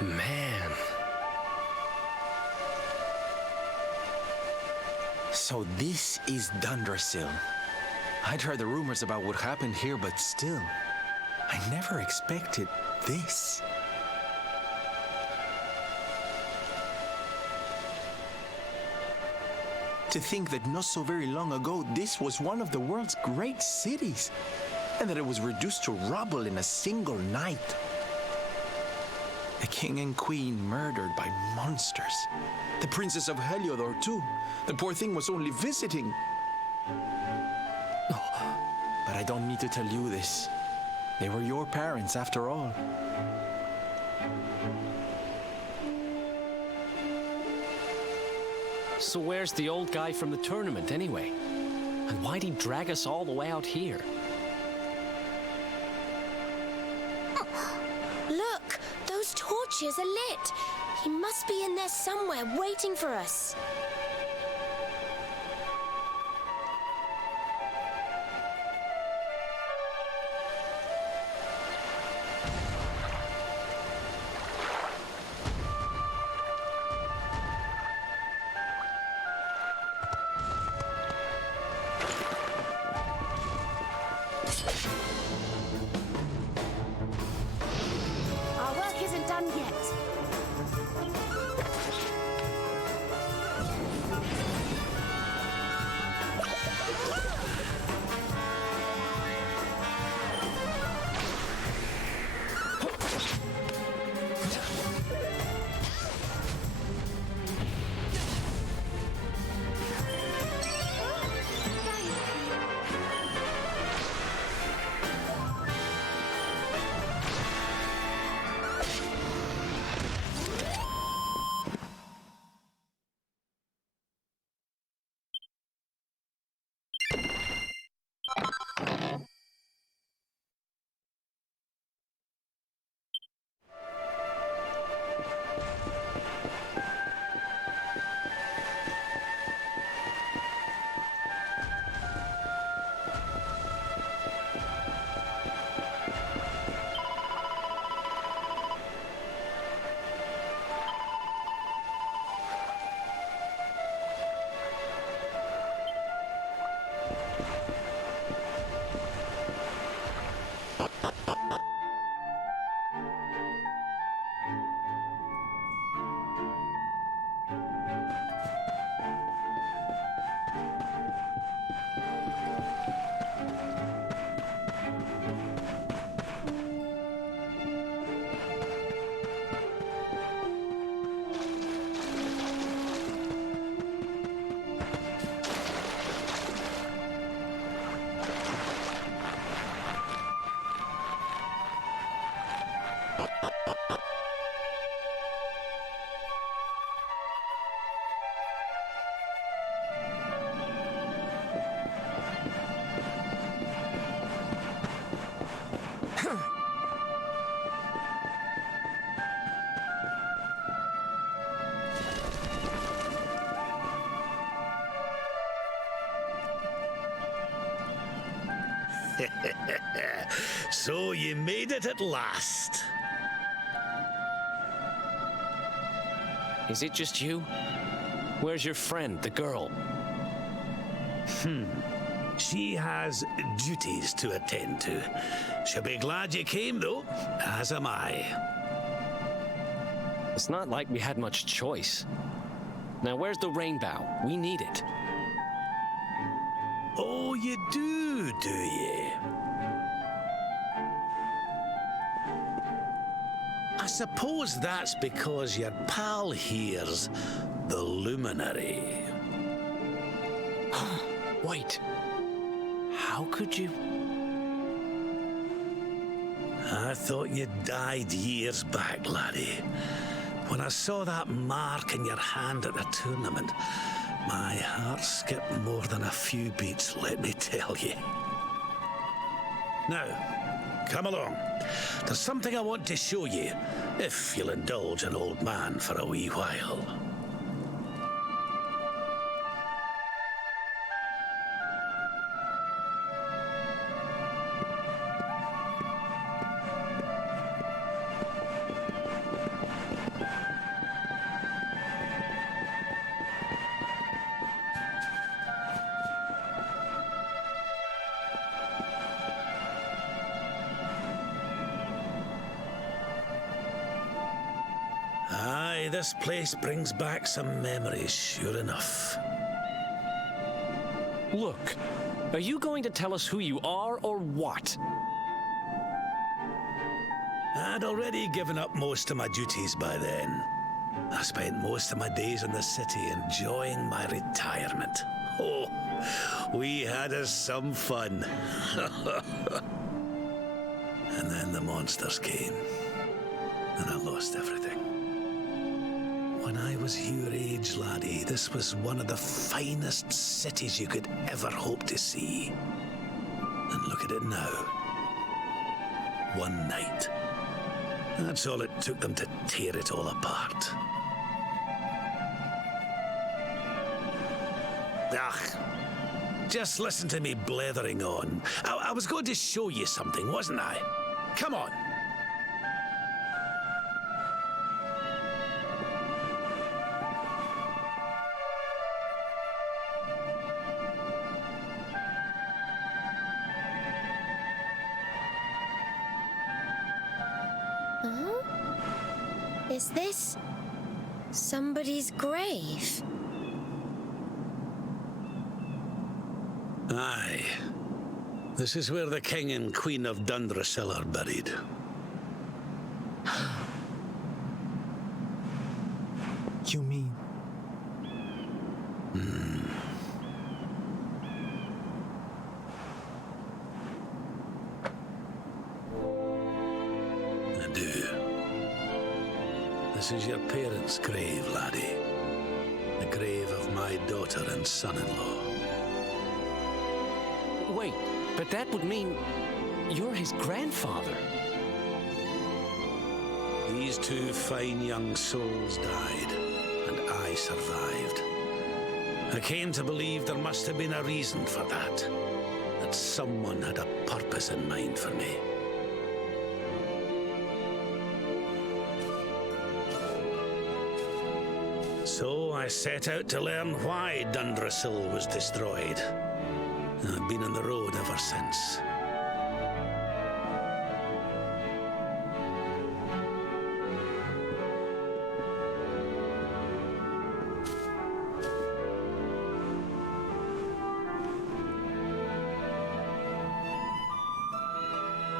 Man. So this is Dundrasil. I'd heard the rumors about what happened here, but still, I never expected this. To think that not so very long ago, this was one of the world's great cities, and that it was reduced to rubble in a single night. The king and queen murdered by monsters. The princess of Heliodor, too. The poor thing was only visiting. Oh, but I don't need to tell you this. They were your parents, after all. So where's the old guy from the tournament, anyway? And why'd he drag us all the way out here? Look! Those torches are lit! He must be in there somewhere, waiting for us. Our work isn't done yet. So you made it at last. Is it just you? Where's your friend, the girl? She has duties to attend to. She'll be glad you came, though, as am I. It's not like we had much choice. Now, where's the rainbow? We need it. Oh, you do you? I suppose that's because your pal here's the luminary. Wait. How could you? I thought you died years back, laddie. When I saw that mark in your hand at the tournament, my heart skipped more than a few beats, let me tell you. Now, come along. There's something I want to show you, if you'll indulge an old man for a wee while. Aye, this place brings back some memories, sure enough. Look, are you going to tell us who you are or what? I'd already given up most of my duties by then. I spent most of my days in the city enjoying my retirement. Oh, we had us some fun. And then the monsters came, and I lost everything. When I was your age, laddie, this was one of the finest cities you could ever hope to see. And look at it now. One night. That's all it took them to tear it all apart. Just listen to me blethering on. I was going to show you something, wasn't I? Come on. Is this somebody's grave? Aye. This is where the King and Queen of Dundrasil are buried. You mean? I do. This is your parents' grave, laddie. The grave of my daughter and son-in-law. Wait, but that would mean you're his grandfather. These two fine young souls died, and I survived. I came to believe there must have been a reason for that. That someone had a purpose in mind for me. So I set out to learn why Dundrasil was destroyed. I've been on the road ever since.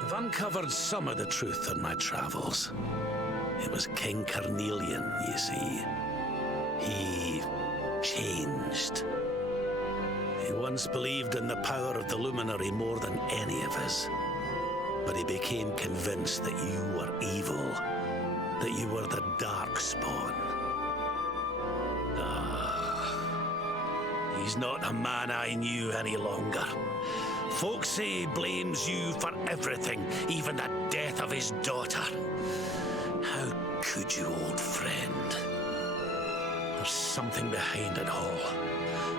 I've uncovered some of the truth on my travels. It was King Carnelian, you see. He changed. He once believed in the power of the Luminary more than any of us. But he became convinced that you were evil, that you were the Darkspawn. He's not a man I knew any longer. Folks say he blames you for everything, even the death of his daughter. How could you, old friend? There's something behind it all.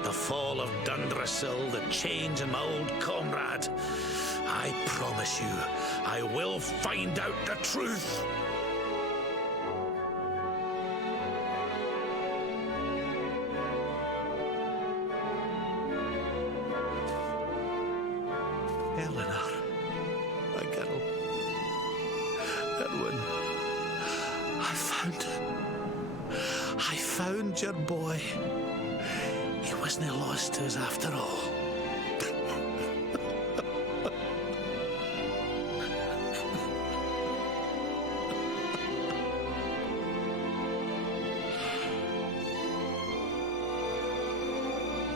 The fall of Dundrasil, the change in my old comrade. I promise you, I will find out the truth. Eleanor, my girl. Edwin, I found him. I found your boy. He wasn't lost to us after all.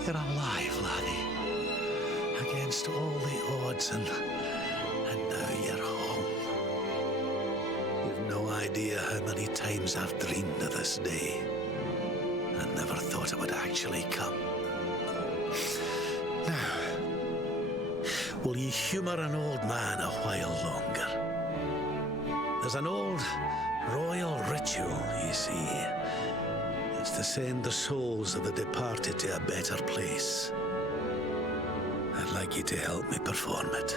You're alive, laddie. Against all the odds, and now you're home. You've no idea how many times I've dreamed of this day. I never thought it would actually come. Now, will you humour an old man a while longer? There's an old royal ritual, you see. It's to send the souls of the departed to a better place. I'd like you to help me perform it.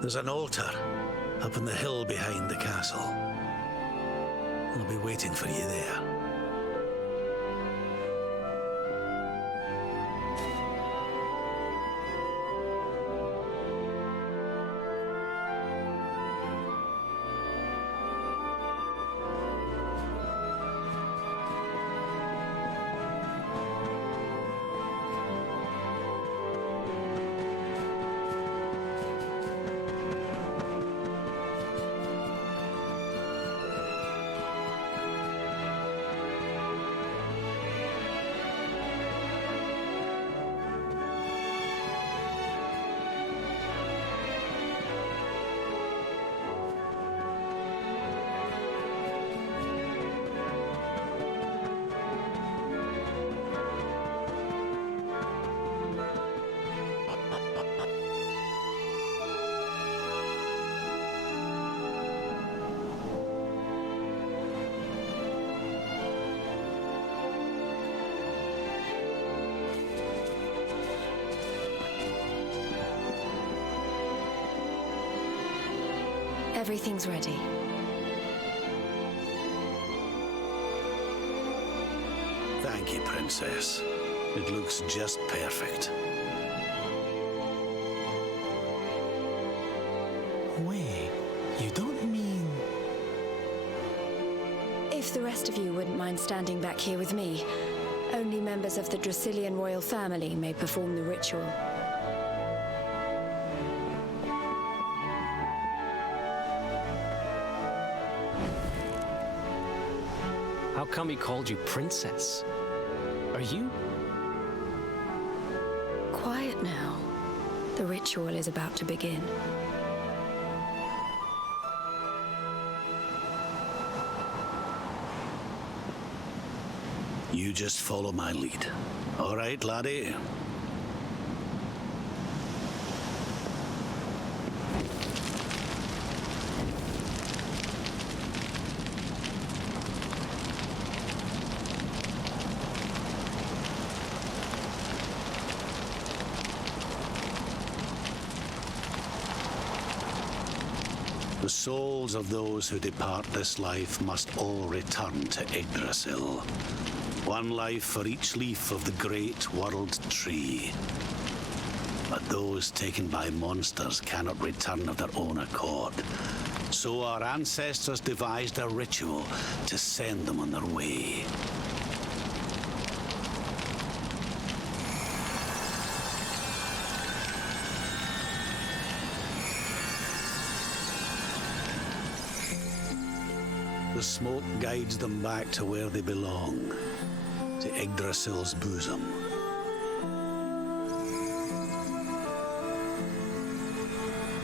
There's an altar up on the hill behind the castle. I'll be waiting for you there. Everything's ready. Thank you, Princess. It looks just perfect. Wait, you don't mean... If the rest of you wouldn't mind standing back here with me, only members of the Dracilian royal family may perform the ritual. How come he called you princess? Are you? Quiet now. The ritual is about to begin. You just follow my lead. All right, laddie? The souls of those who depart this life must all return to Yggdrasil. One life for each leaf of the great world tree. But those taken by monsters cannot return of their own accord. So our ancestors devised a ritual to send them on their way. The smoke guides them back to where they belong, to Yggdrasil's bosom.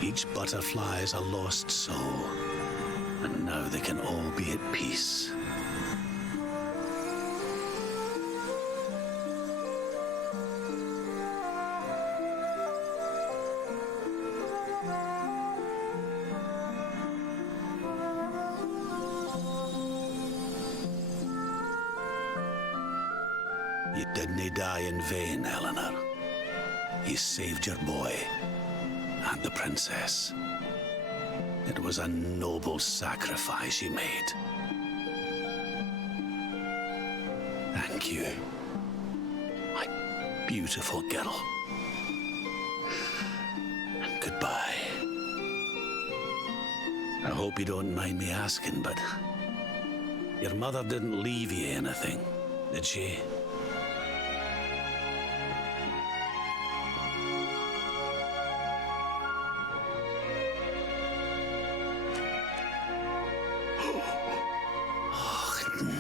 Each butterfly is a lost soul, and now they can all be at peace. You didn't die in vain, Eleanor. You saved your boy and the princess. It was a noble sacrifice you made. Thank you, my beautiful girl. And goodbye. I hope you don't mind me asking, but your mother didn't leave you anything, did she?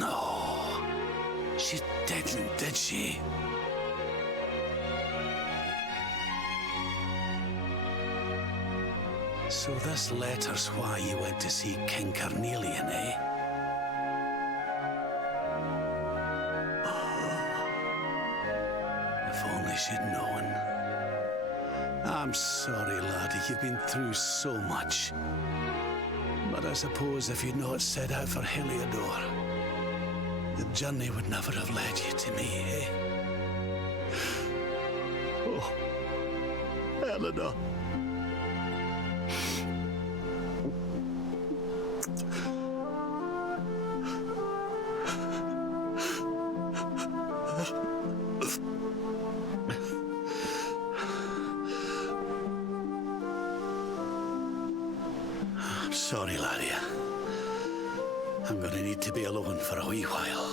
No, she didn't, did she? So this letter's why you went to see King Carnelian, eh? If only she'd known. I'm sorry, laddie, you've been through so much. But I suppose if you'd not set out for Heliodor, the journey would never have led you to me, eh? Oh, Eleanor. I'm sorry, laddie. I'm gonna need to be alone for a wee while.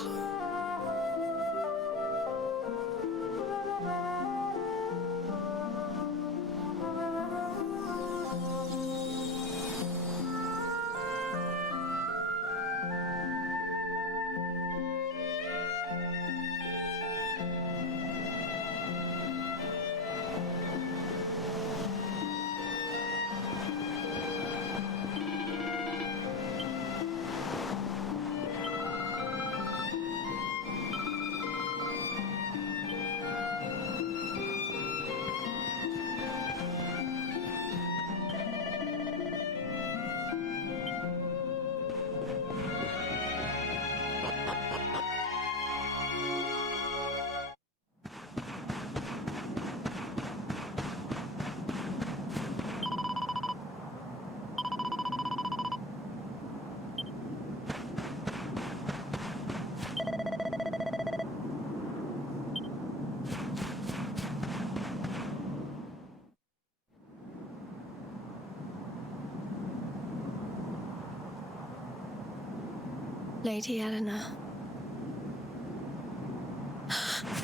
Lady Eleanor.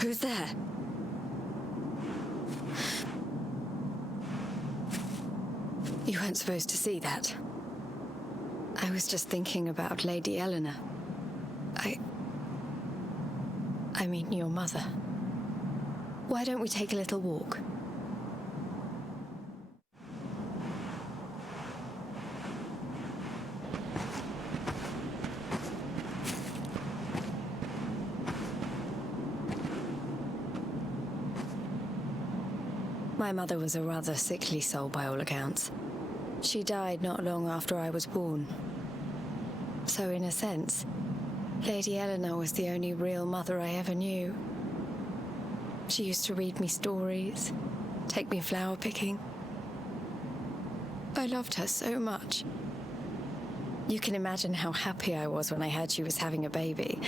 Who's there? You weren't supposed to see that. I was just thinking about Lady Eleanor. I mean, your mother. Why don't we take a little walk? My mother was a rather sickly soul by all accounts. She died not long after I was born. So in a sense, Lady Eleanor was the only real mother I ever knew. She used to read me stories, take me flower picking. I loved her so much. You can imagine how happy I was when I heard she was having a baby.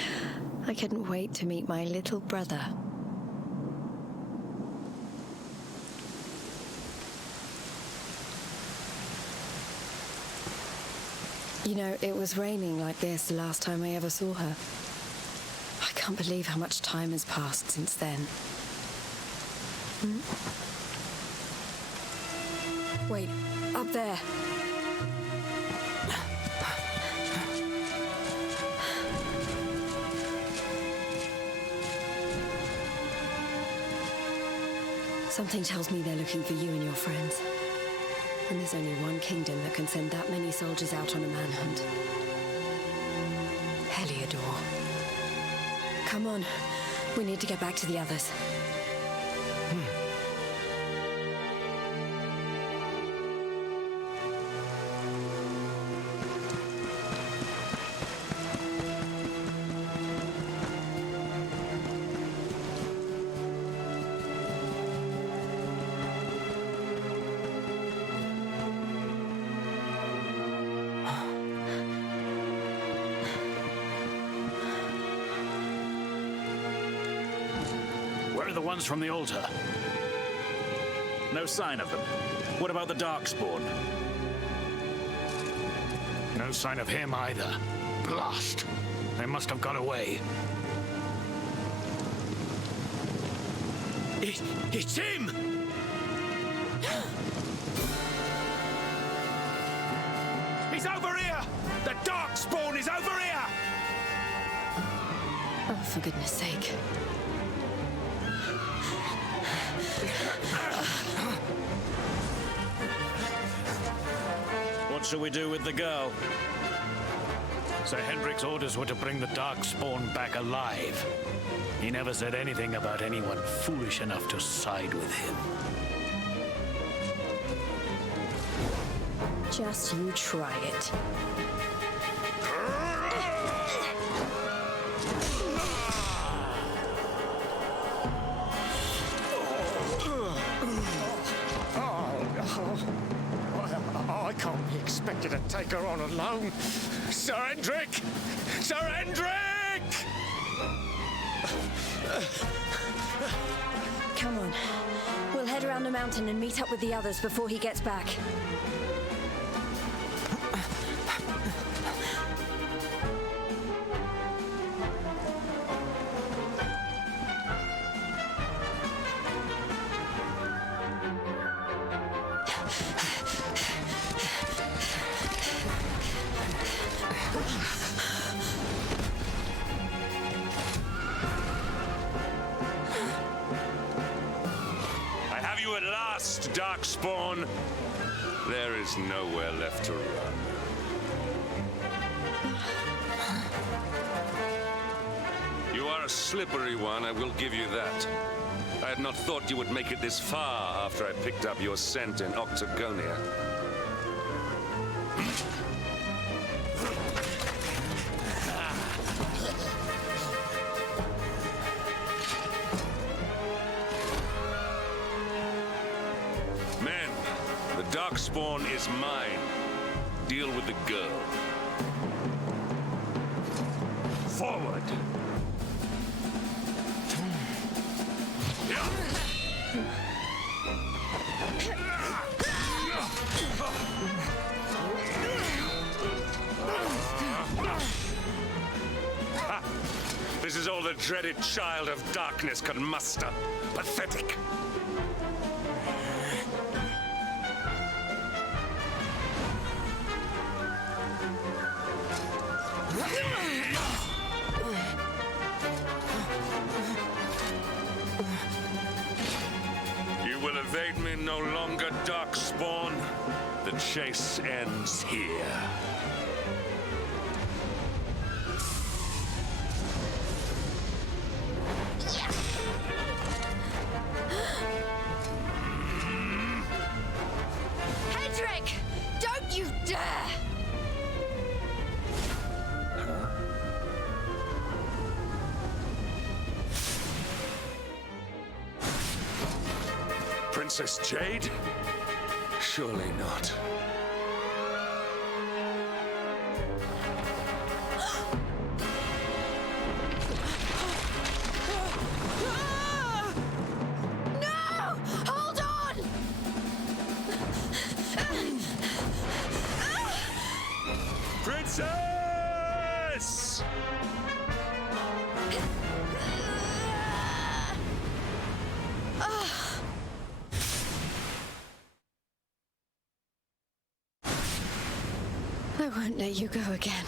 I couldn't wait to meet my little brother. You know, it was raining like this the last time I ever saw her. I can't believe how much time has passed since then. Wait, up there. Something tells me they're looking for you and your friends. And there's only one kingdom that can send that many soldiers out on a manhunt. Heliodor. Come on. We need to get back to the others. Where are the ones from the altar? No sign of them. What about the Darkspawn? No sign of him either. Blast! They must have got away. It's him! He's over here! The Darkspawn is over here! Oh, for goodness sake. What shall we do with the girl? Sir Hendrik's orders were to bring the Darkspawn back alive. He never said anything about anyone foolish enough to side with him. Just you try it. I can't be expected to take her on alone. Sir Hendrik! Sir Hendrik! Come on. We'll head around the mountain and meet up with the others before he gets back. At last, Darkspawn. There is nowhere left to run. You are a slippery one, I will give you that. I had not thought you would make it this far after I picked up your scent in Octagonia. Darkspawn is mine. Deal with the girl. Forward! is all the dreaded child of darkness can muster. Pathetic. You will evade me no longer, Darkspawn. The chase ends here. Hendrik! Don't you dare! Princess Jade? Surely not. No! Hold on! Princess! I won't let you go again.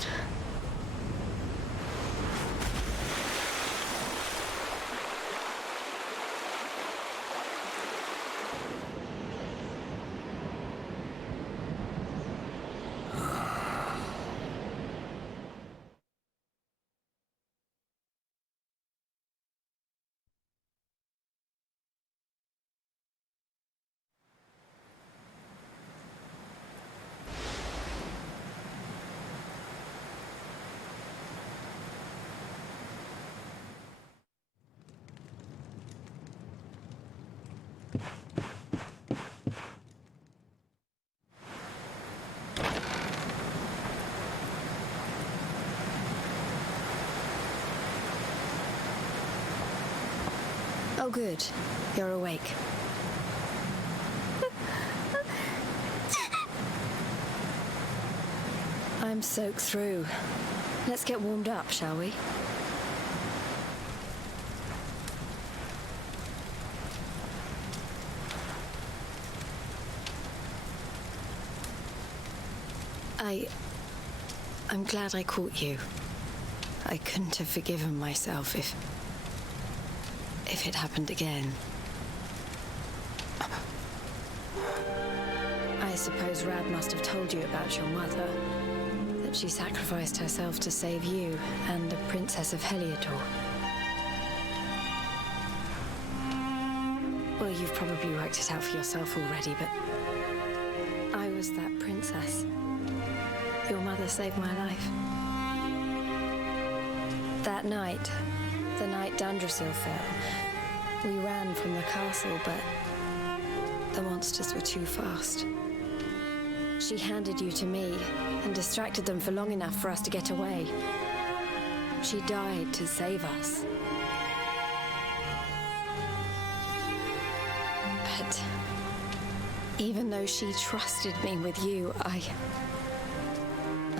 Oh, good. You're awake. I'm soaked through. Let's get warmed up, shall we? I'm glad I caught you. I couldn't have forgiven myself if it happened again. I suppose Rab must have told you about your mother, that she sacrificed herself to save you and the Princess of Heliodor. Well, you've probably worked it out for yourself already, but I was that princess. Your mother saved my life. That night, the night Dundrasil fell, we ran from the castle, but the monsters were too fast. She handed you to me and distracted them for long enough for us to get away. She died to save us. But even though she trusted me with you, I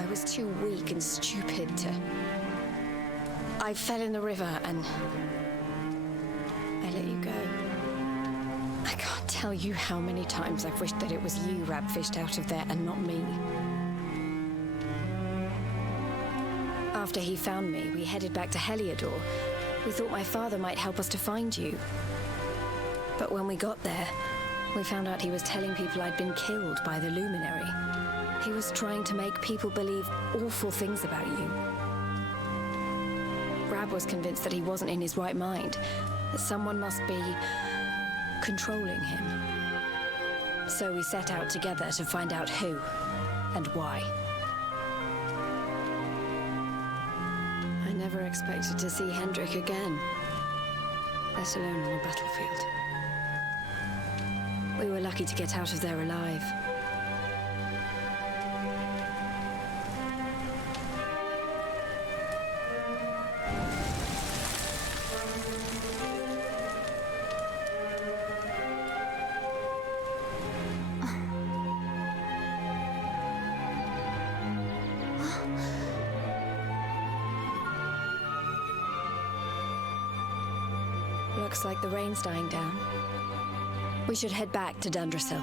was too weak and stupid to... I fell in the river and I let you go. I can't tell you how many times I've wished that it was you Rab fished out of there and not me. After he found me, we headed back to Heliodor. We thought my father might help us to find you. But when we got there, we found out he was telling people I'd been killed by the Luminary. He was trying to make people believe awful things about you. Rab was convinced that he wasn't in his right mind, that someone must be controlling him. So we set out together to find out who and why. I never expected to see Hendrik again, let alone on a battlefield. We were lucky to get out of there alive. Looks like the rain's dying down. We should head back to Dundrasil.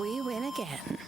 We win again.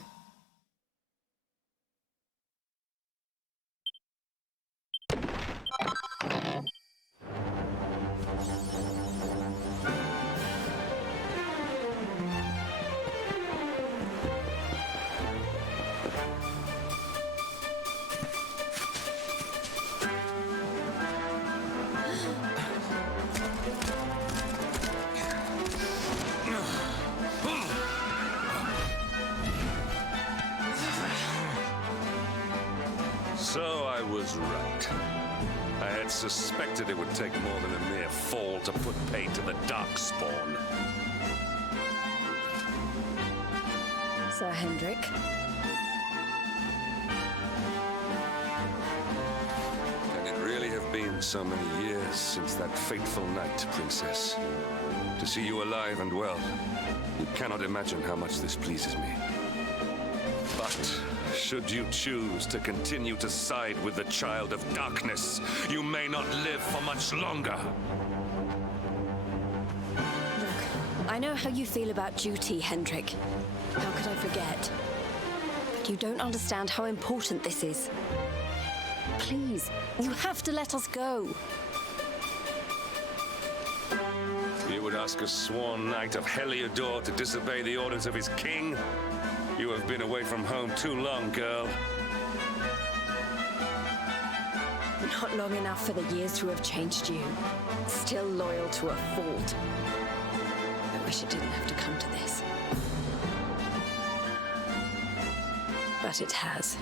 So I was right. I had suspected it would take more than a mere fall to put paid to the Darkspawn. Sir Hendrik. Can it really have been so many years since that fateful night, Princess? To see you alive and well, you cannot imagine how much this pleases me. But should you choose to continue to side with the Child of Darkness, you may not live for much longer. Look, I know how you feel about duty, Hendrik. How could I forget? But you don't understand how important this is. Please, you have to let us go. You would ask a sworn knight of Heliodor to disobey the orders of his king? You have been away from home too long, girl. Not long enough for the years to have changed you. Still loyal to a fault. I wish it didn't have to come to this. But it has.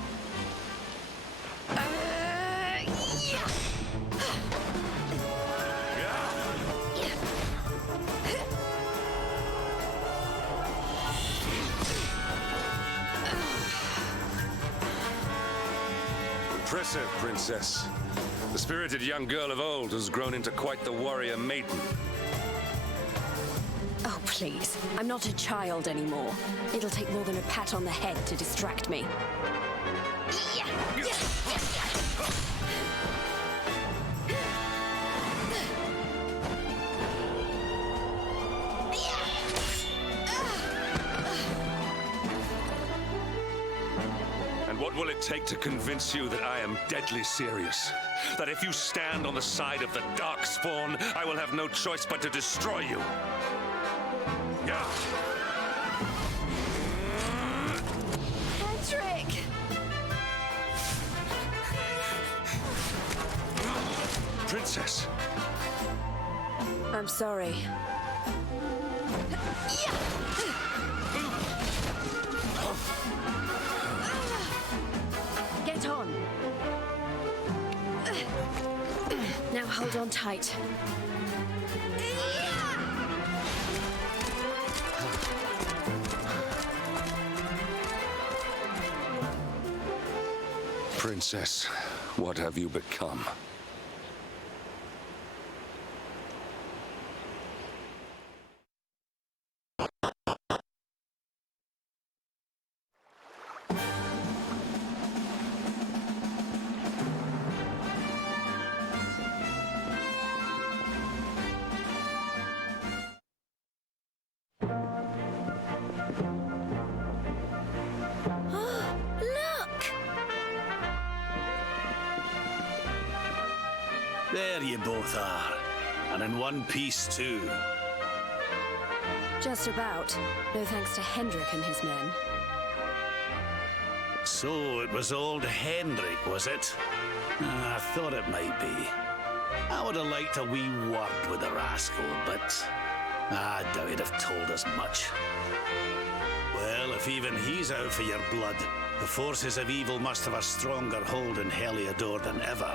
Impressive, Princess. The spirited young girl of old has grown into quite the warrior maiden. Oh, please. I'm not a child anymore. It'll take more than a pat on the head to distract me. What will it take to convince you that I am deadly serious? That if you stand on the side of the Darkspawn, I will have no choice but to destroy you? Hendrik! Princess! I'm sorry. Get on. Now hold on tight. Princess, what have you become? There you both are. And in one piece, too. Just about. No thanks to Hendrik and his men. So it was old Hendrik, was it? I thought it might be. I would have liked a wee word with the rascal, but I doubt he'd have told us much. Well, if even he's out for your blood, the forces of evil must have a stronger hold in Heliodor than ever.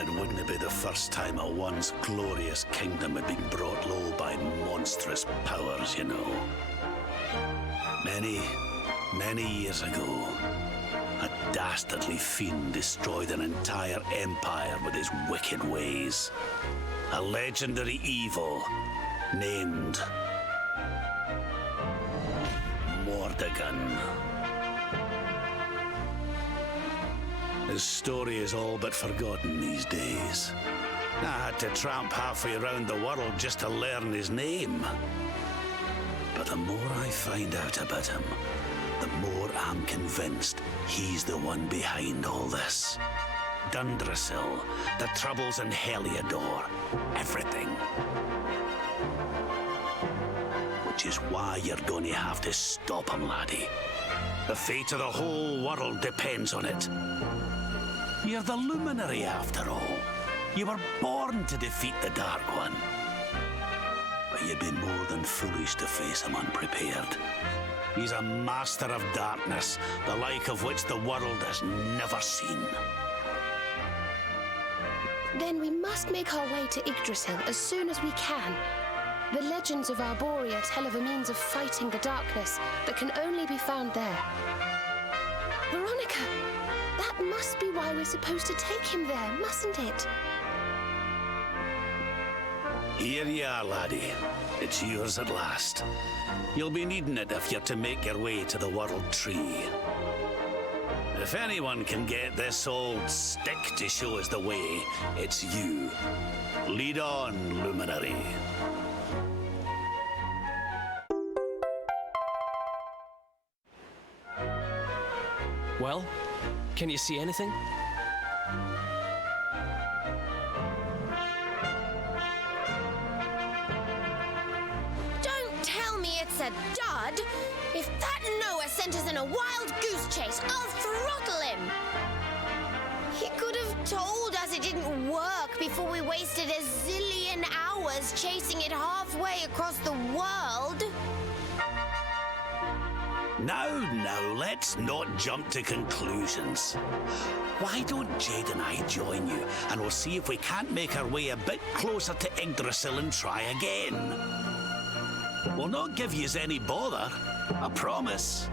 It wouldn't be the first time a once glorious kingdom had been brought low by monstrous powers, you know. Many years ago, a dastardly fiend destroyed an entire empire with his wicked ways. A legendary evil named Mordegon. His story is all but forgotten these days. I had to tramp halfway around the world just to learn his name. But the more I find out about him, the more I'm convinced he's the one behind all this. Dundrasil, the troubles in Heliodor, everything. Which is why you're going to have to stop him, laddie. The fate of the whole world depends on it. You're the luminary, after all. You were born to defeat the Dark One. But you'd be more than foolish to face him unprepared. He's a master of darkness, the like of which the world has never seen. Then we must make our way to Yggdrasil as soon as we can. The legends of Arborea tell of a means of fighting the darkness that can only be found there. Veronica, that must be why we're supposed to take him there, mustn't it? Here you are, laddie. It's yours at last. You'll be needing it if you're to make your way to the World Tree. If anyone can get this old stick to show us the way, it's you. Lead on, Luminary. Well, can you see anything? Don't tell me it's a dud! If that Noah sent us in a wild goose chase, I'll throttle him! He could have told us it didn't work before we wasted a zillion hours chasing it halfway across the world. Now, let's not jump to conclusions. Why don't Jade and I join you, and we'll see if we can't make our way a bit closer to Yggdrasil and try again. We'll not give yous any bother, I promise.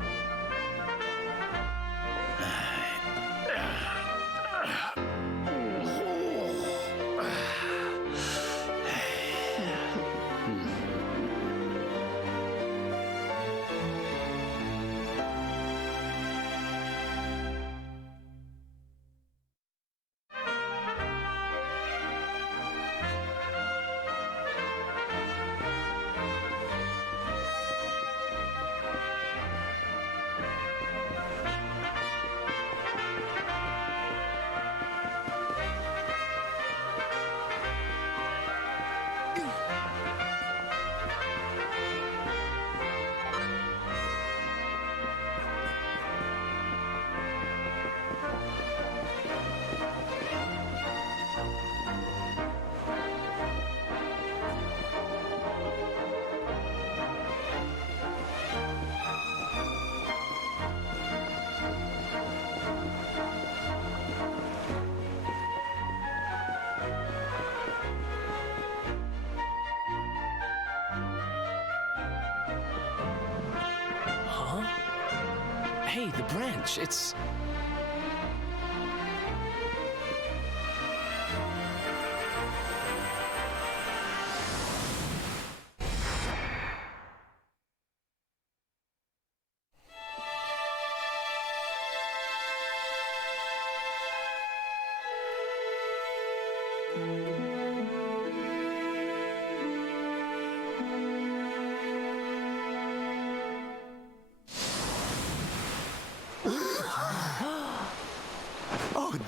Hey, the branch, it's...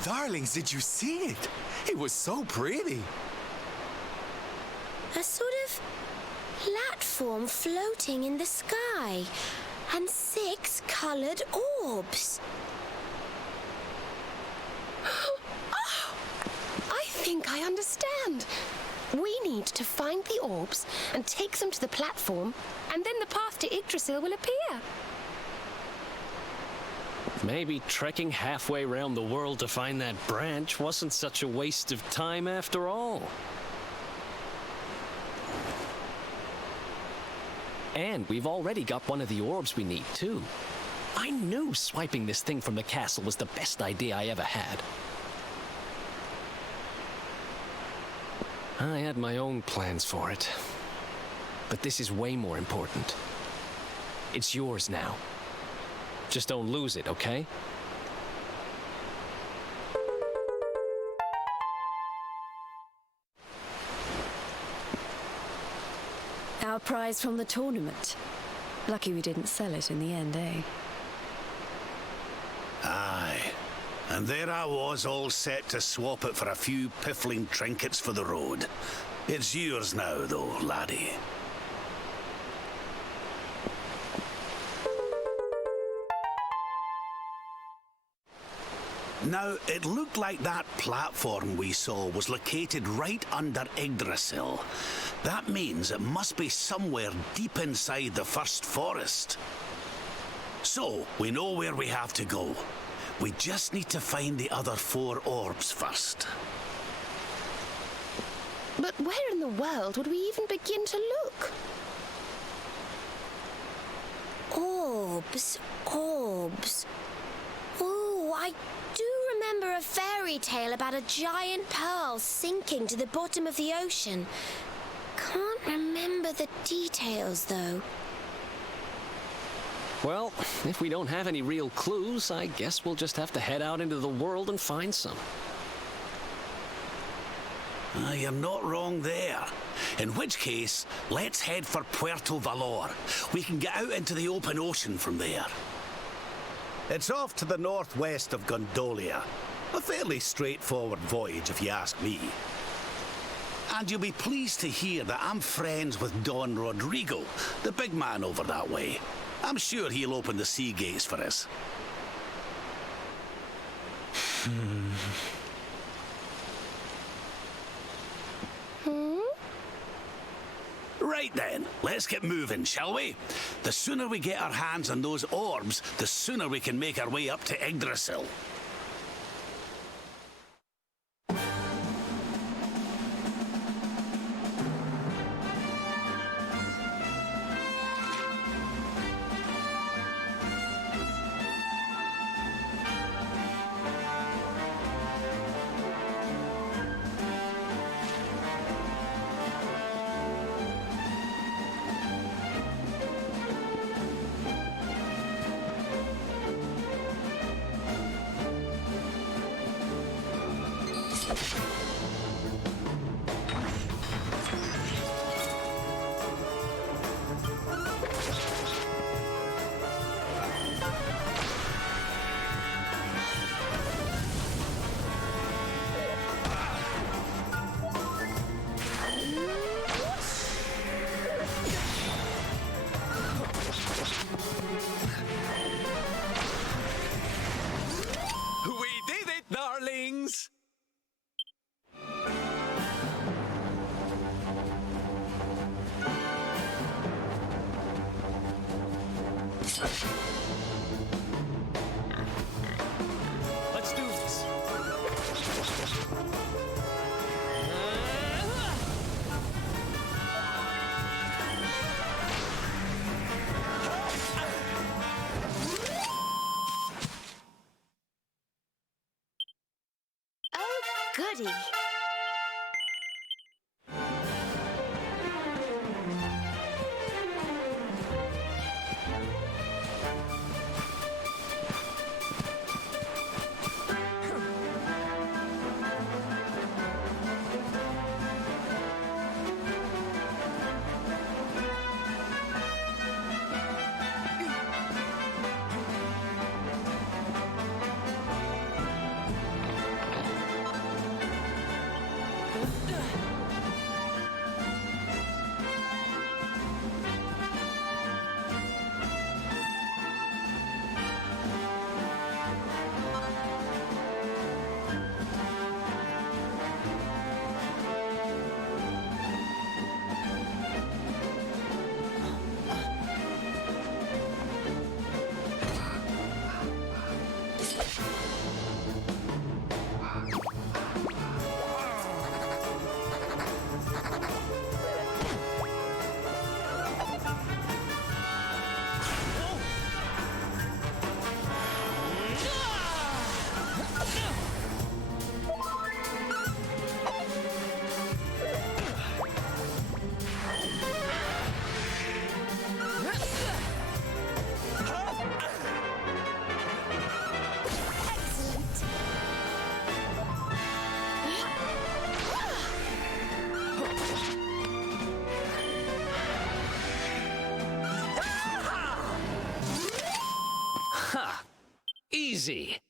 Darlings, did you see it? It was so pretty. A sort of platform floating in the sky, and 6 colored orbs. Oh, I think I understand. We need to find the orbs and take them to the platform, and then the path to Yggdrasil will appear. Maybe trekking halfway around the world to find that branch wasn't such a waste of time after all. And we've already got one of the orbs we need, too. I knew swiping this thing from the castle was the best idea I ever had. I had my own plans for it. But this is way more important. It's yours now. Just don't lose it, okay? Our prize from the tournament. Lucky we didn't sell it in the end, eh? Aye. And there I was, all set to swap it for a few piffling trinkets for the road. It's yours now, though, laddie. Now, it looked like that platform we saw was located right under Yggdrasil. That means it must be somewhere deep inside the First Forest. So, we know where we have to go. We just need to find the other 4 orbs first. But where in the world would we even begin to look? Orbs, orbs. Oh, I do remember a fairy tale about a giant pearl sinking to the bottom of the ocean. Can't remember the details, though. Well, if we don't have any real clues, I guess we'll just have to head out into the world and find some. You're not wrong there. In which case, let's head for Puerto Valor. We can get out into the open ocean from there. It's off to the northwest of Gondolia. A fairly straightforward voyage, if you ask me. And you'll be pleased to hear that I'm friends with Don Rodrigo, the big man over that way. I'm sure he'll open the sea gates for us. Right then, let's get moving, shall we? The sooner we get our hands on those orbs, the sooner we can make our way up to Yggdrasil. Darlings! Let's do this. Oh, goody. Ha! Easy.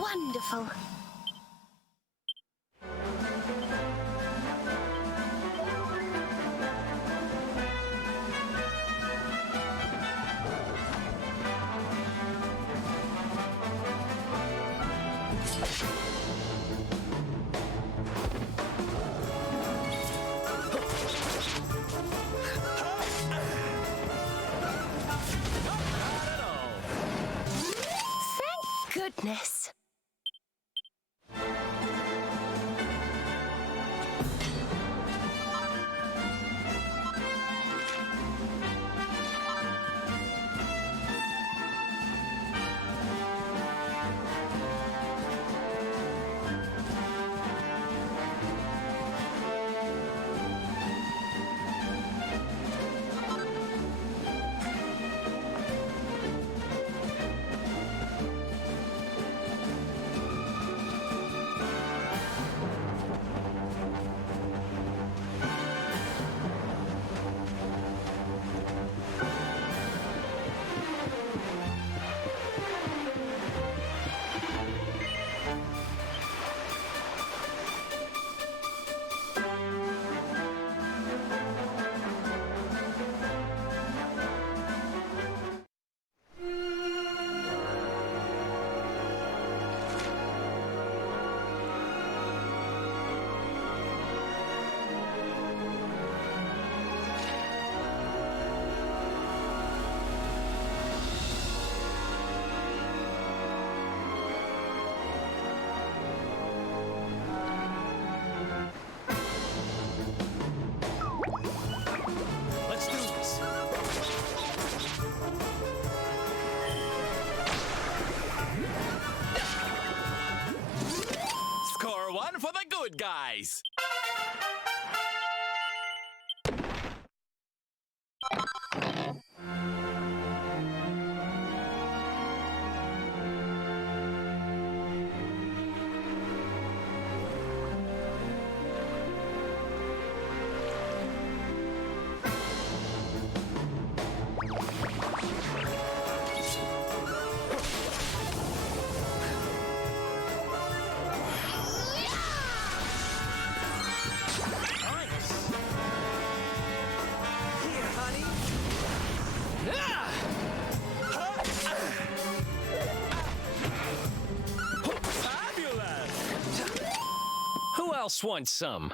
Wonderful. Thank goodness. guys! Who else wants some?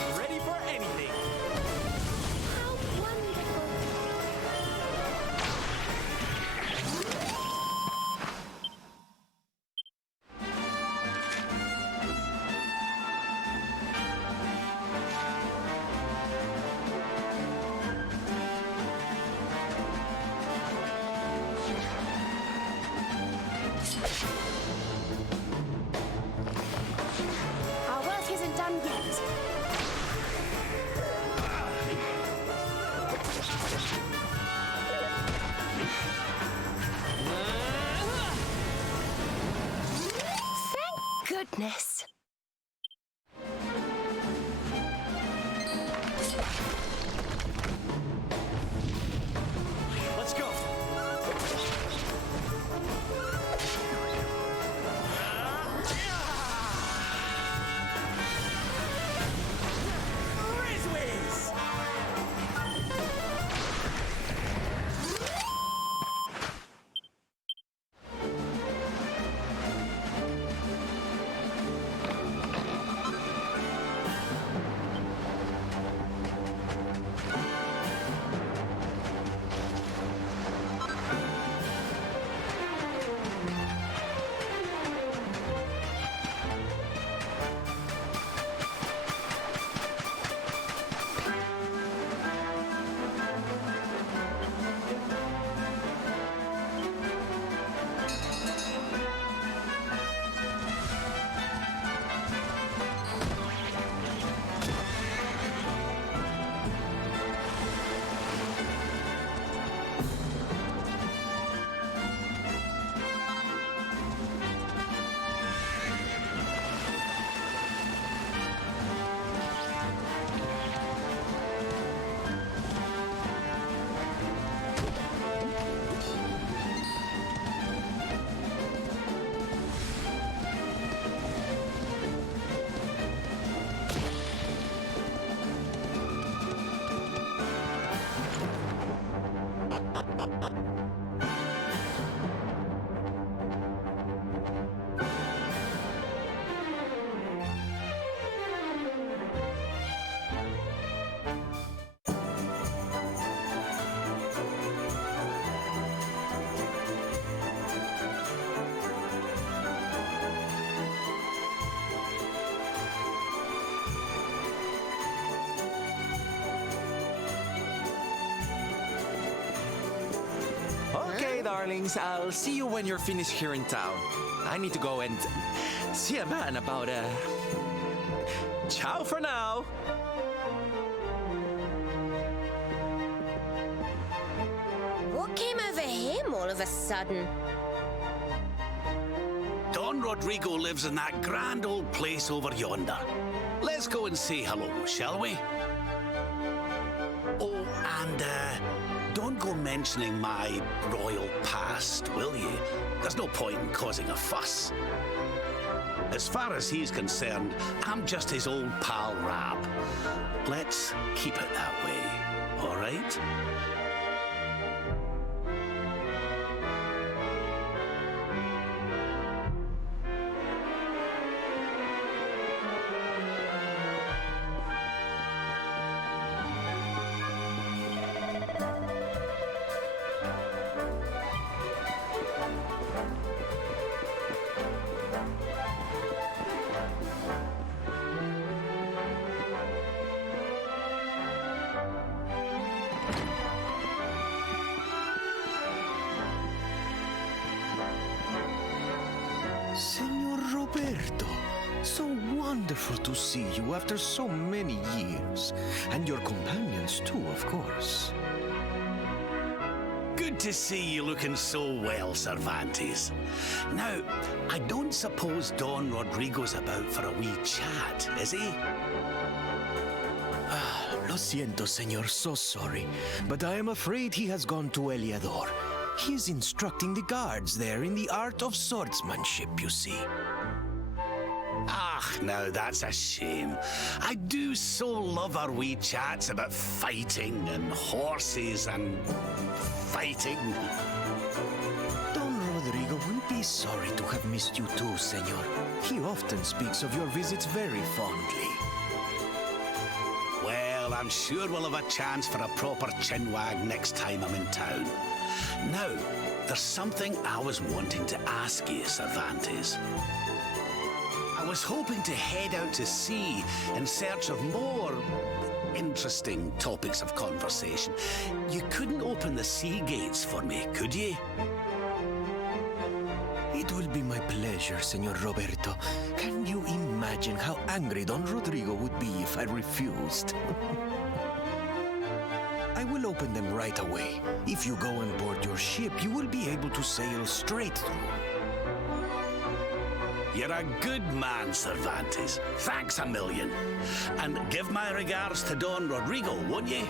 I'm ready for anything. How wonderful. Our work isn't done yet. Thank goodness. Let's go. Rizwiz! Okay, darlings, I'll see you when you're finished here in town. I need to go and see a man about ciao for now. What came over him all of a sudden? Don Rodrigo lives in that grand old place over yonder. Let's go and say hello, shall we? Oh, and don't go mentioning my royal past, will you? There's no point in causing a fuss. As far as he's concerned, I'm just his old pal Rab. Let's keep it that way, all right? Senor Roberto, so wonderful to see you after so many years. And your companions too, of course. Good to see you looking so well, Cervantes. Now, I don't suppose Don Rodrigo's about for a wee chat, is he? Lo siento, senor, so sorry. But I am afraid he has gone to Eliador. He is instructing the guards there in the art of swordsmanship, you see. Ah, now that's a shame. I do so love our wee chats about fighting and horses and fighting. Don Rodrigo will be sorry to have missed you too, senor. He often speaks of your visits very fondly. Well, I'm sure we'll have a chance for a proper chinwag next time I'm in town. Now, there's something I was wanting to ask you, Cervantes. I was hoping to head out to sea in search of more interesting topics of conversation. You couldn't open the sea gates for me, could you? It will be my pleasure, Senor Roberto. Can you imagine how angry Don Rodrigo would be if I refused? I will open them right away. If you go on board your ship, you will be able to sail straight through. You're a good man, Cervantes. Thanks a million. And give my regards to Don Rodrigo, won't you?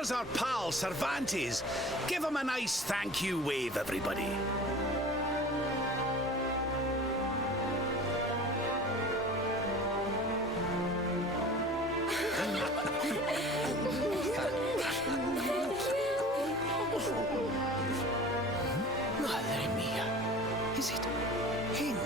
there's our pal, Cervantes. Give him a nice thank you wave, everybody. Madre mia. Is it him?